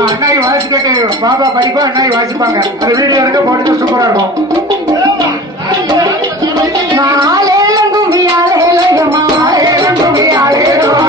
அண்ணாய் வாசிக்கிட்டு பாபா படிப்பா அண்ணாய் வாசிப்பாங்க. அந்த வீடியோ எடுக்க போட்டு சூப்பரா இருக்கும். ஆலேலம் கும்மி ஆலேலம்மா, ஆலேலம் கும்மி ஆலேலம்மா,